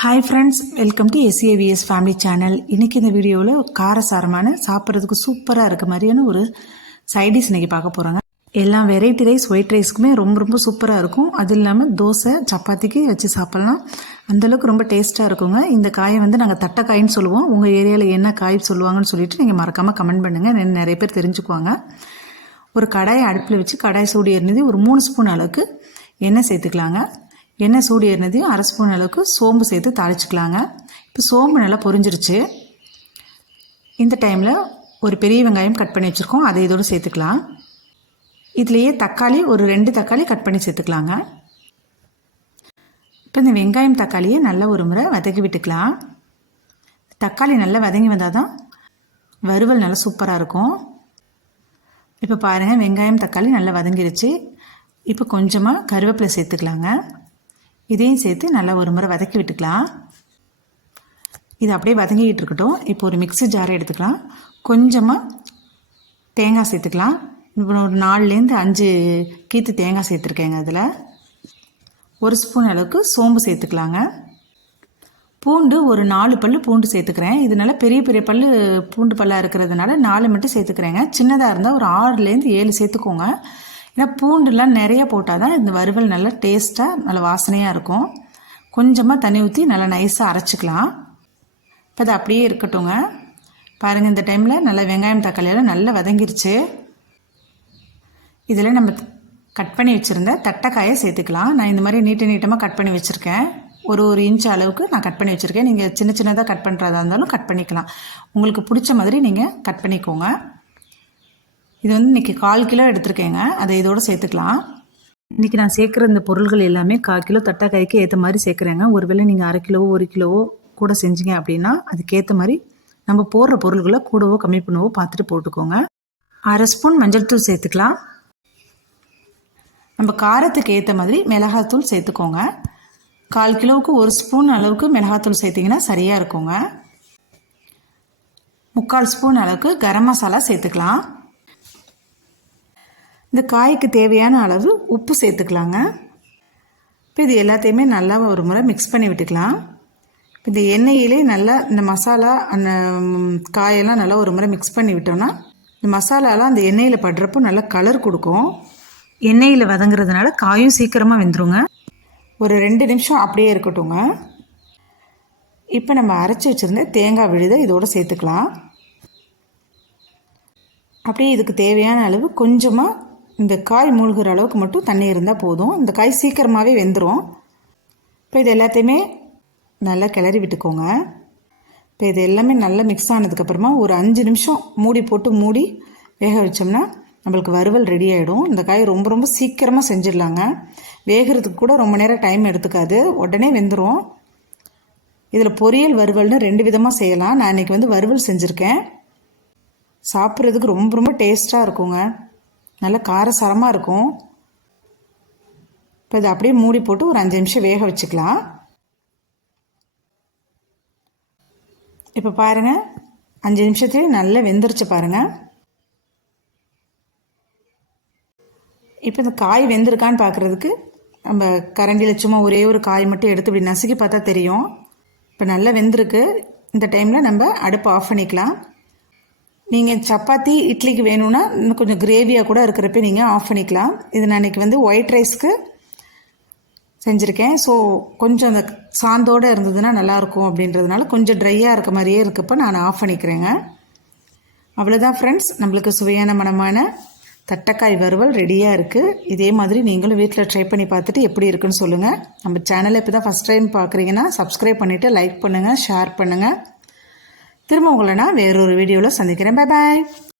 Hi friends welcome to SAVS family channel இன்றைக்கி இந்த வீடியோவில் காரசாரமான சாப்பிட்றதுக்கு சூப்பராக இருக்க மாதிரியான ஒரு சைடிஷ் இன்றைக்கி பார்க்க போகிறோங்க எல்லா வெரைட்டி ரைஸ் ஒயிட் ரைஸ்க்குமே ரொம்ப ரொம்ப சூப்பராக இருக்கும். அது இல்லாமல் தோசை சப்பாத்திக்கு வச்சு சாப்பிட்லாம். அந்தளவுக்கு ரொம்ப டேஸ்ட்டாக இருக்குங்க. இந்த காயை வந்து நாங்கள் தட்டைக்காயின்னு சொல்லுவோம். உங்கள் ஏரியாவில் என்ன காய் சொல்லுவாங்கன்னு சொல்லிட்டு நீங்கள் மறக்காமல் கமெண்ட் பண்ணுங்கள் நிறைய பேர் தெரிஞ்சுக்குவாங்க. ஒரு கடாயை அடுப்பில் வச்சு கடாய் சூடு ஏறினது ஒரு மூணு ஸ்பூன் அளவுக்கு எண்ணெய் சேர்த்துக்கலாங்க. எண்ணெய் சூடு ஏறினதையும் அரை ஸ்பூன் அளவுக்கு சோம்பு சேர்த்து தாளிச்சிக்கலாங்க. இப்போ சோம்பு நல்லா பொரிஞ்சிருச்சு. இந்த டைமில் ஒரு பெரிய வெங்காயம் கட் பண்ணி வச்சுருக்கோம். அதை இதோடு சேர்த்துக்கலாம். இதுலேயே தக்காளி ஒரு ரெண்டு தக்காளி கட் பண்ணி சேர்த்துக்கலாங்க. இப்போ இந்த வெங்காயம் தக்காளியை நல்லா ஒரு முறை வதக்கி விட்டுக்கலாம். தக்காளி நல்லா வதங்கி வந்தால் தான் வறுவல் நல்லா சூப்பராக இருக்கும். இப்போ பாருங்கள் வெங்காயம் தக்காளி நல்லா வதங்கிருச்சு. இப்போ கொஞ்சமாக கருவேப்பிலை சேர்த்துக்கலாங்க. இதையும் சேர்த்து நல்லா ஒரு முறை வதக்கி விட்டுக்கலாம். இது அப்படியே வதங்கிக்கிட்டு இருக்கட்டும். இப்போ ஒரு மிக்சி ஜாரை எடுத்துக்கலாம். கொஞ்சமாக தேங்காய் சேர்த்துக்கலாம். இப்போ ஒரு நாலுலேருந்து அஞ்சு கீத்து தேங்காய் சேர்த்துருக்கேங்க அதில். ஒரு ஸ்பூன் அளவுக்கு சோம்பு சேர்த்துக்கலாங்க. பூண்டு ஒரு நாலு பல் பூண்டு சேர்த்துக்கிறேன். இதனால பெரிய பெரிய பல் பூண்டு பல்லாக இருக்கிறதுனால நாலு மட்டும் சேர்த்துக்கிறேங்க. சின்னதாக இருந்தால் ஒரு ஆறுலேருந்து ஏழு சேர்த்துக்கோங்க. ஏன்னா பூண்டுலாம் நிறைய போட்டால் தான் இந்த வறுவல் நல்லா டேஸ்ட்டாக நல்லா வாசனையாக இருக்கும். கொஞ்சமாக தண்ணி ஊற்றி நல்லா நைஸாக அரைச்சிக்கலாம். இப்போ அது அப்படியே இருக்கட்டும்ங்க. பாருங்கள் இந்த டைமில் நல்லா வெங்காயம் தக்காளியெல்லாம் நல்லா வதங்கிருச்சு. இதில் நம்ம கட் பண்ணி வச்சுருந்த தட்டைக்காயை சேர்த்துக்கலாம். நான் இந்த மாதிரி நீட்ட நீட்டமாக கட் பண்ணி வச்சுருக்கேன். ஒரு ஒரு இன்ச் அளவுக்கு நான் கட் பண்ணி வச்சுருக்கேன். நீங்கள் சின்ன சின்னதாக கட் பண்ணுறதா இருந்தாலும் கட் பண்ணிக்கலாம். உங்களுக்கு பிடிச்ச மாதிரி நீங்கள் கட் பண்ணிக்கோங்க. இது வந்து இன்றைக்கி கால் கிலோ எடுத்திருக்கேங்க. அதை இதோடு சேர்த்துக்கலாம். இன்றைக்கி நான் சேர்க்குற இந்த பொருள்கள் எல்லாமே கால் கிலோ தட்டாக்காய்க்கு ஏற்ற மாதிரி சேர்க்குறேங்க. ஒருவேளை நீங்கள் அரை கிலோவோ ஒரு கிலோவோ கூட செஞ்சீங்க அப்படின்னா அதுக்கேற்ற மாதிரி நம்ம போடுற பொருள்களை கூடவோ கம்மி பண்ணவோ பார்த்துட்டு போட்டுக்கோங்க. அரை ஸ்பூன் மஞ்சள் தூள் சேர்த்துக்கலாம். நம்ம காரத்துக்கு ஏற்ற மாதிரி மிளகாத்தூள் சேர்த்துக்கோங்க. கால் கிலோவுக்கு ஒரு ஸ்பூன் அளவுக்கு மிளகாத்தூள் சேர்த்திங்கன்னா சரியாக இருக்குங்க. முக்கால் ஸ்பூன் அளவுக்கு கரம் மசாலா சேர்த்துக்கலாம். இந்த காய்க்கு தேவையான அளவு உப்பு சேர்த்துக்கலாங்க. இப்போ இது எல்லாத்தையுமே நல்லா ஒரு முறை மிக்ஸ் பண்ணி விட்டுக்கலாம். இந்த எண்ணெயிலே நல்லா இந்த மசாலா அந்த காயெல்லாம் நல்லா ஒரு முறை மிக்ஸ் பண்ணி விட்டோம்னா இந்த மசாலாலாம் அந்த எண்ணெயில் படுறப்போ நல்லா கலர் கொடுக்கும். எண்ணெயில் வதங்குறதுனால காயும் சீக்கிரமாக வெந்துருங்க. ஒரு ரெண்டு நிமிஷம் அப்படியே இருக்கட்டும்ங்க. இப்போ நம்ம அரைச்சி வச்சுருந்த தேங்காய் விழுதை இதோடு சேர்த்துக்கலாம். அப்படியே இதுக்கு தேவையான அளவு கொஞ்சமாக இந்த காய் மூழ்கிற அளவுக்கு மட்டும் தண்ணி இருந்தால் போதும். இந்த காய் சீக்கிரமாகவே வெந்துடும் இப்போ இது எல்லாத்தையுமே நல்லா கிளறி விட்டுக்கோங்க. இப்போ இது எல்லாமே நல்லா மிக்ஸ் ஆனதுக்கப்புறமா ஒரு அஞ்சு நிமிஷம் மூடி போட்டு மூடி வேக வச்சோம்னா நம்மளுக்கு வறுவல் ரெடி ஆகிடும் இந்த காய் ரொம்ப ரொம்ப சீக்கிரமாக செஞ்சிடலாங்க. வேகிறதுக்கு கூட ரொம்ப நேரம் டைம் எடுத்துக்காது. உடனே வெந்துடும் இதில் பொரியல் வறுவல்னு ரெண்டு விதமாக செய்யலாம். நான் இன்றைக்கி வந்து வறுவல் செஞ்சுருக்கேன். சாப்பிட்றதுக்கு ரொம்ப ரொம்ப டேஸ்ட்டாக இருக்குங்க. நல்லா காரசாரமாக இருக்கும். இப்போ இதை அப்படியே மூடி போட்டு ஒரு அஞ்சு நிமிஷம் வேக வச்சுக்கலாம். இப்போ பாருங்கள் அஞ்சு நிமிஷத்துலேயே நல்லா வெந்துருச்சு பாருங்கள் இப்போ இந்த காய் வெந்திருக்கான்னு பார்க்குறதுக்கு நம்ம கரண்டியில் சும்மா ஒரே ஒரு காய் மட்டும் எடுத்து இப்படி நசுக்கி பார்த்தா தெரியும். இப்போ நல்லா வெந்திருக்கு. இந்த டைமில் நம்ம அடுப்பு ஆஃப் பண்ணிக்கலாம். நீங்கள் சப்பாத்தி இட்லிக்கு வேணும்னா இன்னும் கொஞ்சம் கிரேவியாக கூட இருக்கிறப்ப நீங்கள் ஆஃப் பண்ணிக்கலாம். இது நான் இன்றைக்கி வந்து ஒயிட் ரைஸ்க்கு செஞ்சுருக்கேன். ஸோ கொஞ்சம் அந்த சாந்தோடு இருந்ததுன்னா நல்லாயிருக்கும் அப்படின்றதுனால கொஞ்சம் ட்ரையாக இருக்க மாதிரியே இருக்கப்போ நான் ஆஃப் பண்ணிக்கிறேங்க. அவ்வளோதான் ஃப்ரெண்ட்ஸ் நம்மளுக்கு சுவையான மனமான தட்டைக்காய் வறுவல் ரெடியாக இருக்குது இதே மாதிரி நீங்களும் வீட்டில் ட்ரை பண்ணி பார்த்துட்டு எப்படி இருக்குன்னு சொல்லுங்கள் நம்ம சேனலை இப்போ தான் ஃபஸ்ட் டைம் பார்க்குறீங்கன்னா சப்ஸ்கிரைப் பண்ணிவிட்டு லைக் பண்ணுங்கள் ஷேர் பண்ணுங்கள் திரும்ப உங்களை நான் வேறொரு வீடியோவில் சந்திக்கிறேன். பாய் பாய்